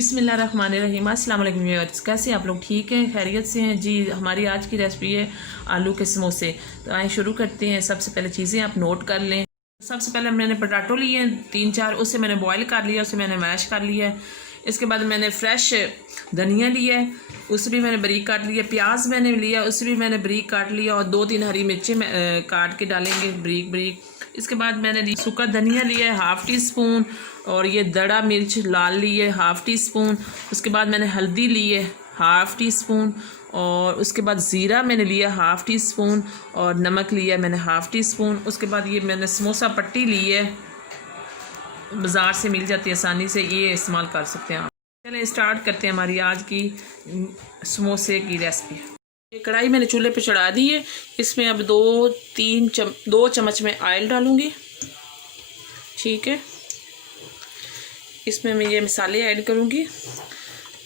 बिस्मिल्लाहिर्रहमानिर्रहीम। अस्सलाम वालेकुम व्यूअर्स, कैसे आप लोग? ठीक हैं, खैरियत से हैं जी। हमारी आज की रेसिपी है आलू के समोसे। तो आए शुरू करते हैं। सबसे पहले चीज़ें आप नोट कर लें। सबसे पहले मैंने पोटैटो लिए हैं 3-4, उसे मैंने बॉयल कर लिया, उसे मैंने मैश कर लिया है। इसके बाद मैंने फ्रेश धनिया लिया है, उसे भी मैंने बारीक काट लिया। प्याज मैंने लिया, उसे भी मैंने बारीक काट लिया, और 2-3 हरी मिर्चें काट के डालेंगे बारीक बारीक। इसके बाद मैंने सूखा धनिया लिया है 1/2 टीस्पून, और ये दड़ा मिर्च लाल ली है 1/2 टीस्पून। उसके बाद मैंने हल्दी ली है 1/2 टीस्पून, और उसके बाद ज़ीरा मैंने लिया 1/2 टीस्पून, और नमक लिया मैंने 1/2 टीस्पून। उसके बाद ये मैंने समोसा पट्टी ली है, बाज़ार से मिल जाती है आसानी से, ये इस्तेमाल कर सकते हैं आप। चलिए स्टार्ट करते हैं हमारी आज की समोसे की रेसिपी। ये कढ़ाई मैंने चूल्हे पे चढ़ा दी है। इसमें अब 2 चम्मच में ऑयल डालूँगी। ठीक है, इसमें मैं ये मसाले ऐड करूँगी।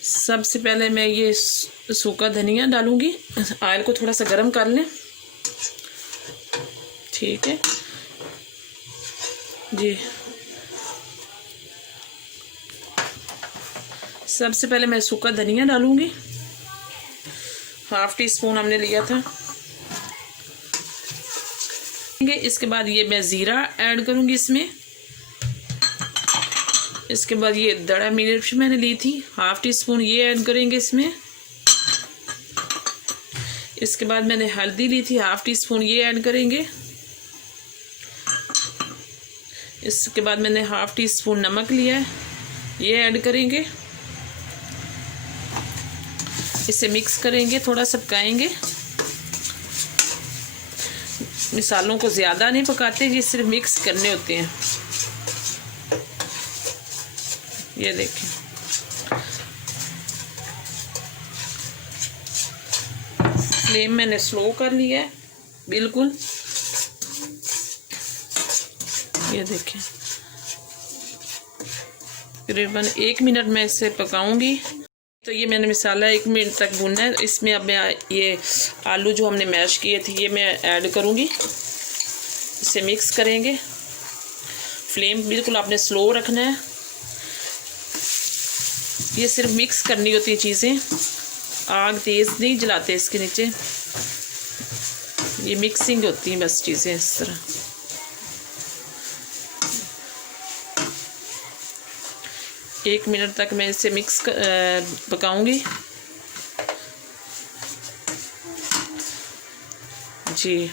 सबसे पहले मैं ये सूखा धनिया डालूँगी। ऑयल को थोड़ा सा गर्म कर लें। ठीक है जी, सबसे पहले मैं सूखा धनिया डालूँगी, 1/2 टीस्पून हमने लिया था। इसके बाद ये मैं ज़ीरा ऐड करूँगी इसमें। इसके बाद ये दड़ा मिर्च मैंने ली थी 1/2 टीस्पून, ये ऐड करेंगे इसमें। इसके बाद मैंने हल्दी ली थी 1/2 टीस्पून, ये ऐड करेंगे। इसके बाद मैंने 1/2 टीस्पून नमक लिया है, ये ऐड करेंगे। इसे मिक्स करेंगे, थोड़ा सा पकाएंगे। मसालों को ज़्यादा नहीं पकाते, ये सिर्फ मिक्स करने होते हैं। ये देखें, फ्लेम मैंने स्लो कर लिया है बिल्कुल। ये देखें, तकरीबन 1 मिनट में इसे पकाऊंगी। तो ये मैंने मसाला 1 मिनट तक भूनना है। इसमें अब मैं ये आलू जो हमने मैश किए थे ये मैं ऐड करूंगी। इसे मिक्स करेंगे। फ्लेम बिल्कुल आपने स्लो रखना है। ये सिर्फ मिक्स करनी होती है चीज़ें, आग तेज़ नहीं जलाते इसके नीचे। ये मिक्सिंग होती हैं बस चीज़ें इस तरह। एक मिनट तक मैं इसे मिक्स पकाऊंगी जी।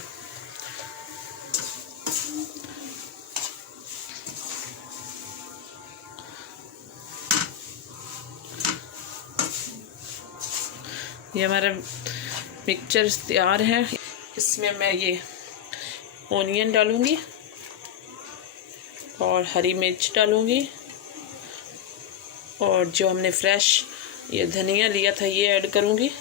ये हमारा मिक्सचर तैयार है। इसमें मैं ये ओनियन डालूंगी और हरी मिर्च डालूंगी, और जो हमने फ्रेश ये धनिया लिया था ये ऐड करूंगी।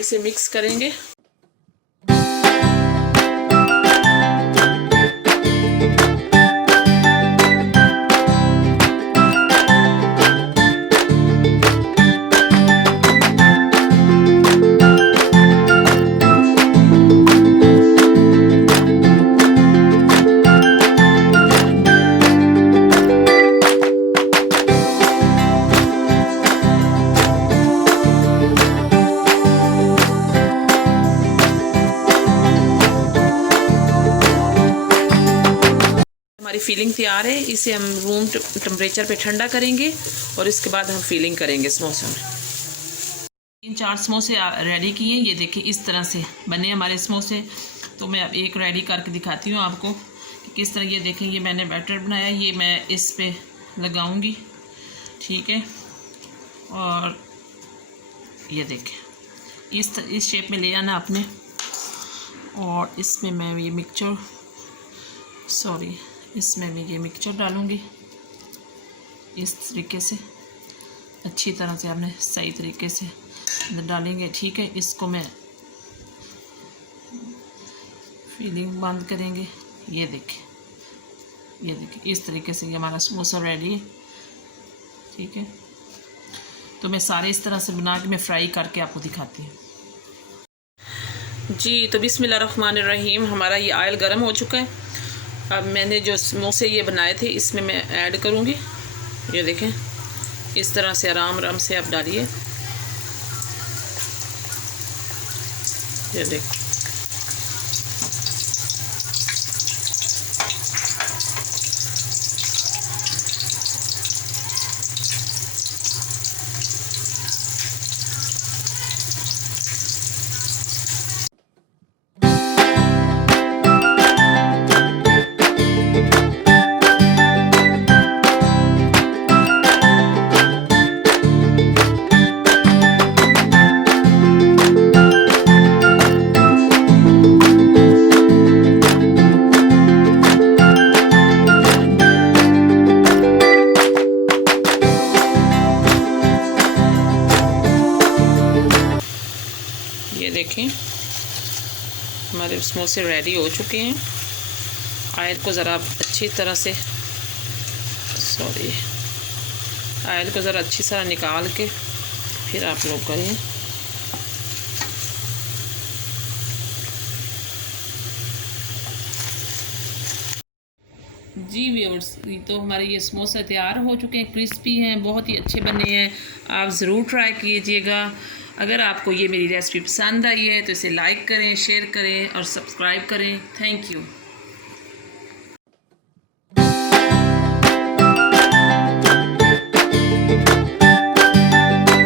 इसे मिक्स करेंगे। हमारी फिलिंग तैयार है। इसे हम रूम टेम्परेचर पे ठंडा करेंगे, और इसके बाद हम फिलिंग करेंगे समोसे में। 3-4 समोसे रेडी किए। ये देखिए इस तरह से बने हमारे समोसे। तो मैं अब एक रेडी करके दिखाती हूँ आपको कि किस तरह। ये देखें, ये मैंने बैटर बनाया, ये मैं इस पे लगाऊंगी। ठीक है, और ये देखें इस शेप में ले आना आपने। और इसमें मैं ये इसमें मैं ये मिक्सचर डालूँगी इस तरीके से। अच्छी तरह से आपने सही तरीके से डालेंगे। ठीक है, इसको मैं फिलिंग बंद करेंगे। ये देखिए इस तरीके से ये हमारा समोसा रेडी है। ठीक है, तो मैं सारे इस तरह से बना के मैं फ्राई करके आपको दिखाती हूँ। जी तो बिस्मिल्लाहिर्रहमानिर्रहीम, हमारा ये ऑयल गर्म हो चुका है। अब मैंने जो समोसे ये बनाए थे इसमें मैं ऐड करूँगी। ये देखें, इस तरह से आराम आराम से आप डालिए। ये देखें, ये देखें हमारे समोसे रेडी हो चुके हैं। ऑयल को ज़रा अच्छी तरह से ऑयल को ज़रा अच्छी तरह निकाल के फिर आप लोग करें। जी व्यूअर्स, तो हमारे ये समोसे तैयार हो चुके हैं, क्रिस्पी हैं, बहुत ही अच्छे बने हैं। आप ज़रूर ट्राई कीजिएगा। अगर आपको ये मेरी रेसिपी पसंद आई है तो इसे लाइक करें, शेयर करें और सब्सक्राइब करें। Thank you.